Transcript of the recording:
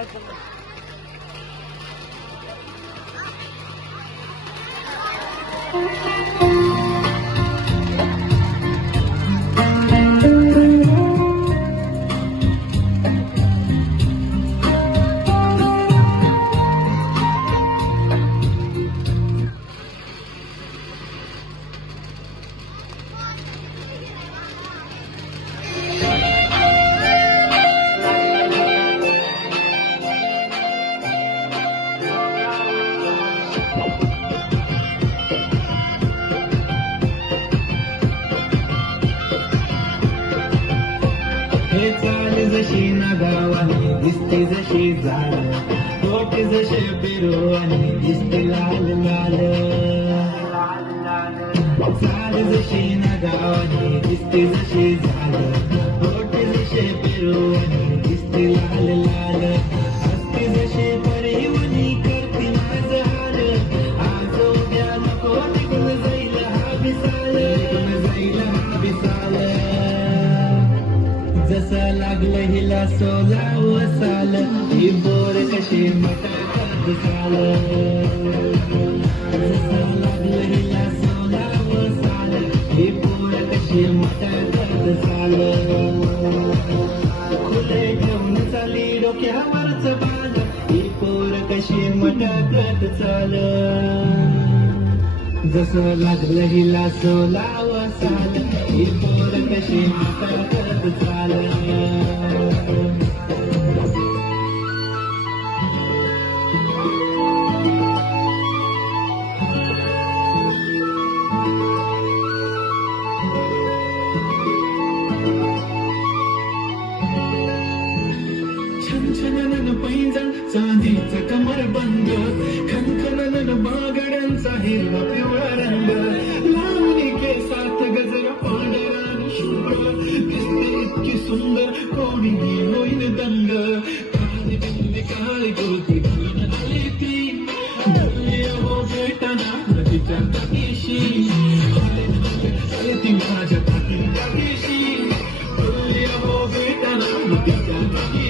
हे चाल जशी नागावानी दिसते जशी झाल, पोट जसे बिरोवानी दिसते लाल लाल. चाल जशी नागावानी दिसते जशी झाल, पोट जसे बिरोवानी दिसते लाल लाल. हसते जसे परिवनी करते माझ हाल, आज उद्या नको निघून जाईल हा विसाल, निघून जाईल हा विसाल. जसं लागलं हिला सोला वसाल, ही बोर कशी मटाकात चाल. जसं लागलं हिला सोला वसाल, ही बोर कशी मटाकात चाल. खुले ठेवून चाली डोक्यावरच बाल, ही पोर कशी मटाकात चाल. जसं लागलं हिला सोला वसाल, ही पोर कशी मटाकात चाल. छनछनन पैंजण चांदीचा कमरबंद, खनखनन बागड्यांचा हिरवा पिवळा रंग. लावणी केसात गजरा पांढरा आणि शुभ्र, दिसते इतकी सुंदर कोणी होईन दंग. काळी बिंदी काळी गोती घालून आली ती, बोलली हो भेटना नदीच्या काठीशी. आले ती माझ्या पाठीच्या दिशी, बोलली हो भेटना नदीच्या काठीशी.